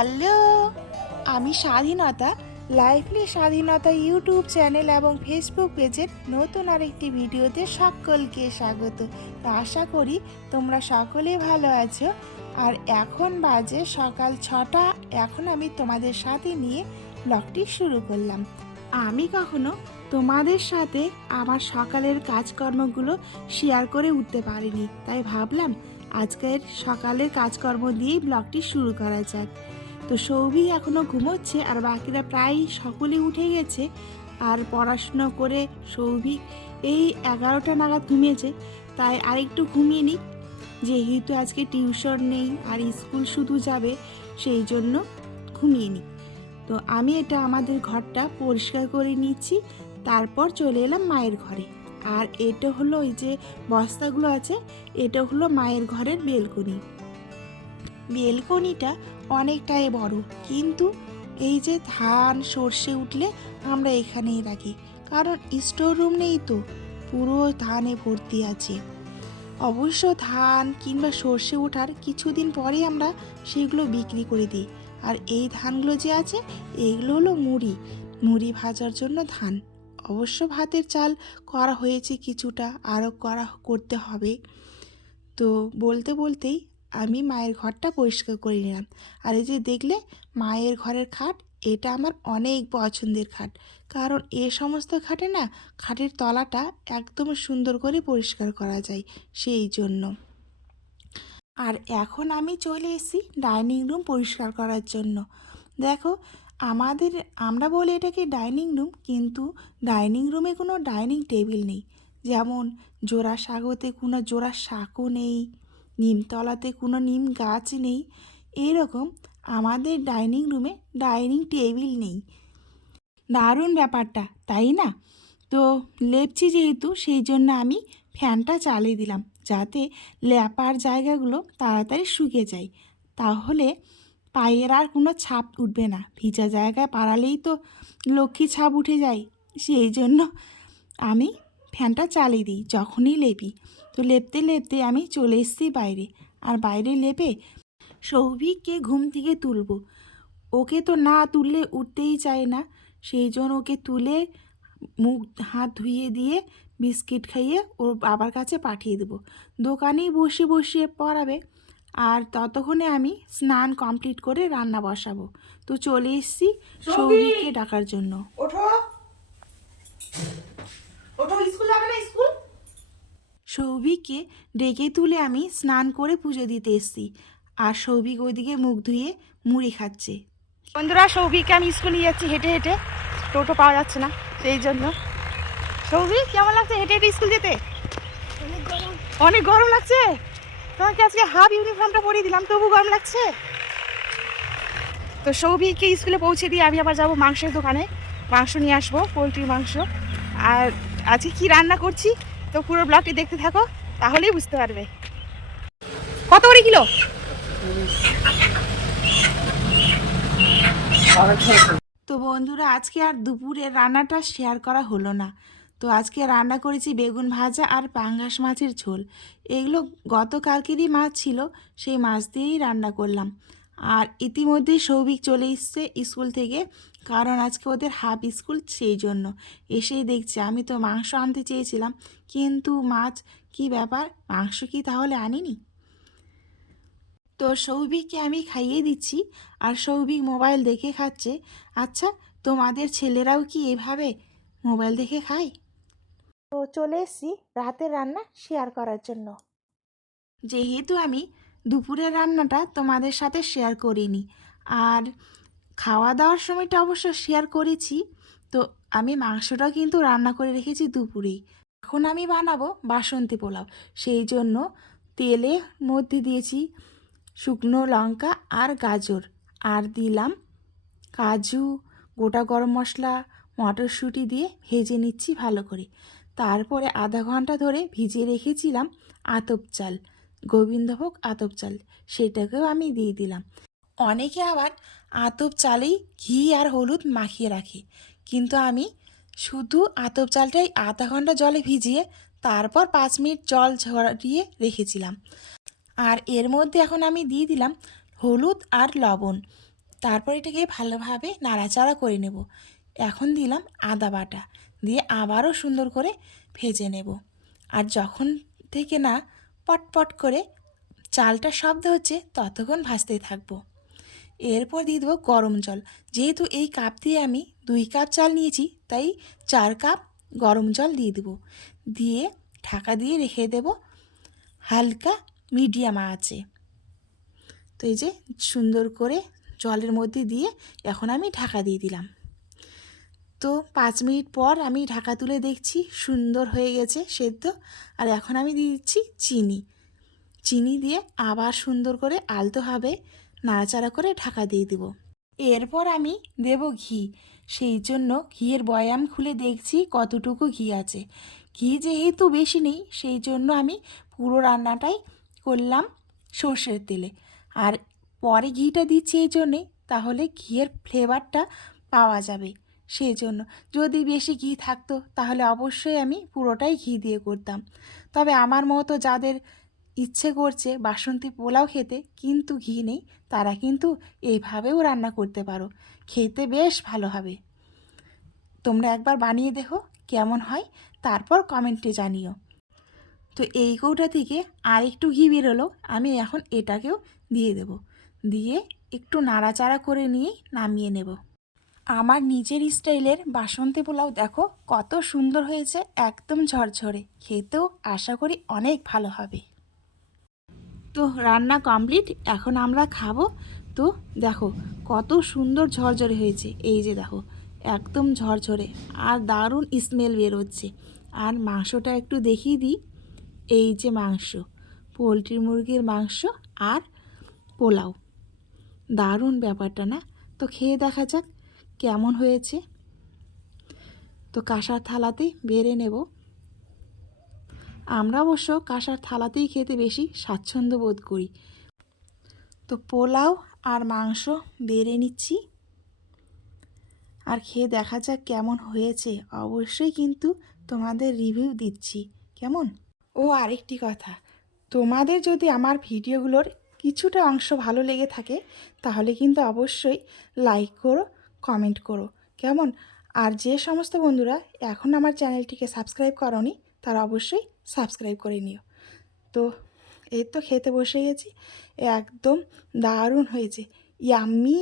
Hello, আমি স্বাধীনতা lively স্বাধীনতা ইউটিউব চ্যানেল এবং ফেসবুক পেজের নতুন আরেকটি ভিডিওতে সকলকে স্বাগত। তো আশা করি তোমরা সকলে ভালো আছো। আর এখন বাজে সকাল 6টা। এখন আমি তোমাদের সাথে নিয়ে ব্লগটি শুরু করলাম। আমি কখনো তোমাদের সাথে আমার সকালের কাজকর্মগুলো শেয়ার করে উঠতে পারিনি, তাই ভাবলাম আজকের সকালের কাজকর্ম দিয়েই ব্লগটি শুরু করা যাক। তো সৌভি এখনও ঘুমোচ্ছে আর বাকিরা প্রায় সকলে উঠে গেছে। আর পড়াশুনো করে সৌভি এই 11টা নাগাদ ঘুমিয়েছে, তাই আরেকটু ঘুমিয়ে নিই, যেহেতু আজকে টিউশন নেই আর স্কুল শুধু যাবে, সেই জন্য ঘুমিয়ে নিই। তো আমি এটা আমাদের ঘরটা পরিষ্কার করে নিচ্ছি, তারপর চলে এলাম মায়ের ঘরে। আর এটা হলো ওই যে বস্তাগুলো আছে, এটা হলো মায়ের ঘরের বেলকনিটা অনেকটাই বড়, কিন্তু এই যে ধান সর্ষে উঠলে আমরা এখানেই রাখি, কারণ স্টোর রুম নেই, তো পুরো ধানে ভর্তি আছে। অবশ্য ধান কিংবা সর্ষে ওঠার কিছুদিন পরে আমরা সেগুলো বিক্রি করে দিই। আর এই ধানগুলো যে আছে, এগুলো হলো মুড়ি ভাজার জন্য ধান। অবশ্য ভাতের চাল করা হয়েছে কিছুটা, আরও করতে হবে। তো বলতে বলতেই আমি মায়ের ঘরটা পরিষ্কার করে নিলাম। আর এই যে দেখলে মায়ের ঘরের খাট, এটা আমার অনেক পছন্দের খাট, কারণ এ সমস্ত খাটে না, খাটের তলাটা একদম সুন্দর করে পরিষ্কার করা যায়, সেই জন্য। আর এখন আমি চলে এসেছি ডাইনিং রুম পরিষ্কার করার জন্য। দেখো, আমরা বলি এটাকে ডাইনিং রুম, কিন্তু ডাইনিং রুমে কোনো ডাইনিং টেবিল নেই। যেমন জোড়া সাগতে কোনো জোড়া শাকও নেই, নিমতলাতে কোনো নিম গাছ নেই, এরকম আমাদের ডাইনিং রুমে ডাইনিং টেবিল নেই। দারুণ ব্যাপারটা, তাই না? তো লেপছি যেহেতু, সেই জন্য আমি ফ্যানটা চালিয়ে দিলাম, যাতে লেপার জায়গাগুলো তাড়াতাড়ি শুকিয়ে যায়, তাহলে পায়ের আর কোনো ছাপ উঠবে না। ভিজা জায়গায় পাড়ালেই তো লক্ষ্মী ছাপ উঠে যায়, সেই জন্য আমি ফ্যানটা চালিয়ে দিই যখনই লেপি। তো লেপতে লেপতে আমি চলে এসেছি বাইরে। আর বাইরে লেপে সৌভিককে ঘুম থেকে তুলব। ওকে তো না তুললে উঠতেই চায় না, সেই জন্য ওকে তুলে মুখ হাত ধুয়ে দিয়ে বিস্কিট খাইয়ে ওর বাবার কাছে পাঠিয়ে দেবো। দোকানেই বসে বসে পড়াবে, আর ততক্ষণে আমি স্নান কমপ্লিট করে রান্না বসাবো। তো চলে এসেছি সৌভিককে ডাকার জন্য। ওঠো ওঠো, স্কুল যাবে না? স্কুল। সৌভিককে ডেকে তুলে আমি স্নান করে পুজো দিতে এসেছি, আর সৌভিক ওইদিকে মুখ ধুয়ে মুড়ি খাচ্ছে। বন্ধুরা, সৌভিককে আমি স্কুল নিয়ে যাচ্ছি হেঁটে হেঁটে, টোটো পাওয়া যাচ্ছে না, সেই জন্য। সৌভিক, কেমন লাগছে হেঁটে হেঁটে স্কুল যেতে? অনেক গরম লাগছে। তোমাকে আজকে হাফ ইউনিফর্মটা পরিয়ে দিলাম, তবু গরম লাগছে। তো সৌভিককে স্কুলে পৌঁছে দিয়ে আমি আবার যাবো মাংসের দোকানে, মাংস নিয়ে আসবো, পোলট্রির মাংস। আর আজকে কি রান্না করছি, তো পুরো ব্লগটি দেখতে থাকো, তাহলেই বুঝতে পারবে। কত করে কিলো? তো বন্ধুরা, আজকে আর দুপুরের রান্নাটা শেয়ার করা হলো না। তো আজকে রান্না করেছি বেগুন ভাজা আর পাঙ্গাস মাছের ঝোল। এগুলো গতকালকেরই মাছ ছিল, সেই মাছ দিয়েই রান্না করলাম। আর ইতিমধ্যে সৌভিক চলে এসছে স্কুল থেকে, কারণ আজকে ওদের হাফ স্কুল, সেই জন্য। এসেই দেখছে আমি তো মাংস আনতে চেয়েছিলাম, কিন্তু মাছ, কি ব্যাপার, মাংস কি তাহলে আনিনি? তো সৌভিককে আমি খাইয়ে দিচ্ছি, আর সৌভিক মোবাইল দেখে খাচ্ছে। আচ্ছা, তোমাদের ছেলেরাও কি এভাবে মোবাইল দেখে খায়? তো চলে এসেছি রাতের রান্না শেয়ার করার জন্য। যেহেতু আমি দুপুরের রান্নাটা তোমাদের সাথে শেয়ার করিনি, আর খাওয়া দাওয়ার সময়টা অবশ্য শেয়ার করেছি, তো আমি মাংসটাও কিন্তু রান্না করে রেখেছি দুপুরেই। এখন আমি বানাবো বাসন্তী পোলাও, সেই জন্য তেলের মধ্যে দিয়েছি শুকনো লঙ্কা আর গাজর, আর দিলাম কাজু, গোটা গরম মশলা, মটরশুঁটি দিয়ে ভেজে নিচ্ছি ভালো করে। তারপরে আধা ঘন্টা ধরে ভিজিয়ে রেখেছিলাম আতপ চাল, গোবিন্দভোগ আতপ চাল, সেটাকেও আমি দিয়ে দিলাম। অনেকে আবার আতপ চালেই ঘি আর হলুদ মাখিয়ে রাখে, কিন্তু আমি শুধু আতপ চালটাই আধা ঘন্টা জলে ভিজিয়ে তারপর 5 মিনিট জল ঝরিয়ে রেখেছিলাম। আর এর মধ্যে এখন আমি দিয়ে দিলাম হলুদ আর লবণ, তারপর এটাকে ভালোভাবে নাড়াচাড়া করে নেব। এখন দিলাম আদা বাটা, দিয়ে আবারও সুন্দর করে ভেজে নেব। আর যখন থেকে না পটপট করে চালটা শব্দ হচ্ছে ততক্ষণ ভাজতেই থাকবো। এরপর দিয়ে দেবো গরম জল। যেহেতু এই কাপ দিয়ে আমি 2 কাপ চাল নিয়েছি, তাই 4 কাপ গরম জল দিয়ে দেবো। দিয়ে ঢাকা দিয়ে রেখে দেব হালকা মিডিয়াম আঁচে। তো এই যে সুন্দর করে জলের মধ্যে দিয়ে এখন আমি ঢাকা দিয়ে দিলাম। তো 5 মিনিট পর আমি ঢাকা তুলে দেখছি সুন্দর হয়ে গেছে সেদ্ধ। আর এখন আমি দিয়ে দিচ্ছি চিনি। চিনি দিয়ে আবার সুন্দর করে আলতোভাবে নাড়াচাড়া করে ঢাকা দিয়ে দেব। এরপর আমি দেব ঘি। সেই জন্য ঘিয়ের বয়াম খুলে দেখছি কতটুকু ঘি আছে। ঘি যেহেতু বেশি নেই, সেই জন্য আমি পুরো রান্নাটাই করলাম সর্ষের তেলে। আর পরে ঘিটা দিচ্ছি এই জন্যে, তাহলে ঘিয়ের ফ্লেভারটা পাওয়া যাবে। সেই জন্য যদি বেশি ঘি থাকতো তাহলে অবশ্যই আমি পুরোটাই ঘি দিয়ে করতাম। তবে আমার মতো যাদের ইচ্ছে করছে বাসন্তী পোলাও খেতে কিন্তু ঘি নেই, তারা কিন্তু এইভাবেও রান্না করতে পারো, খেতে বেশ ভালো হবে। তোমরা একবার বানিয়ে দেখো কেমন হয়, তারপর কমেন্টে জানিও। তো এই কৌটা থেকে আর একটু ঘি বেরোলো, আমি এখন এটাকেও দিয়ে দেব। দিয়ে একটু নাড়াচাড়া করে নিয়ে নামিয়ে নেব। আমার নিজের স্টাইলের বাসন্তী পোলাও দেখো কত সুন্দর হয়েছে, একদম ঝরঝরে, খেতেও আশা করি অনেক ভালো হবে। তো রান্না কমপ্লিট, এখন আমরা খাবো। তো দেখো কত সুন্দর ঝরঝরে হয়েছে, এই যে দেখো একদম ঝরঝরে আর দারুণ স্মেল বেরোচ্ছে। আর মাংসটা একটু দেখিয়ে দিই, এই যে মাংস, পোলট্রি মুরগির মাংস আর পোলাও, দারুণ ব্যাপারটা না? তো খেয়ে দেখা যাক কেমন হয়েছে। তো কাঁসার থালাতেই বেড়ে নেব। আমরা অবশ্য কাঁসার থালাতেই খেতে বেশি স্বাচ্ছন্দ্য বোধ করি। তো পোলাও আর মাংস বেড়ে নিচ্ছি, আর খেয়ে দেখা যাক কেমন হয়েছে। অবশ্যই কিন্তু তোমাদের রিভিউ দিচ্ছি কেমন। ও আরেকটি কথা, তোমাদের যদি আমার ভিডিওগুলোর কিছুটা অংশ ভালো লেগে থাকে তাহলে কিন্তু অবশ্যই লাইক করো, কমেন্ট করো কেমন। আর যে সমস্ত বন্ধুরা এখন আমার চ্যানেলটিকে সাবস্ক্রাইব করোনি তারা অবশ্যই সাবস্ক্রাইব করে নিও। তো এই তো খেতে বসে গেছি, একদম দারুণ হয়েছে, ইয়াম্মি।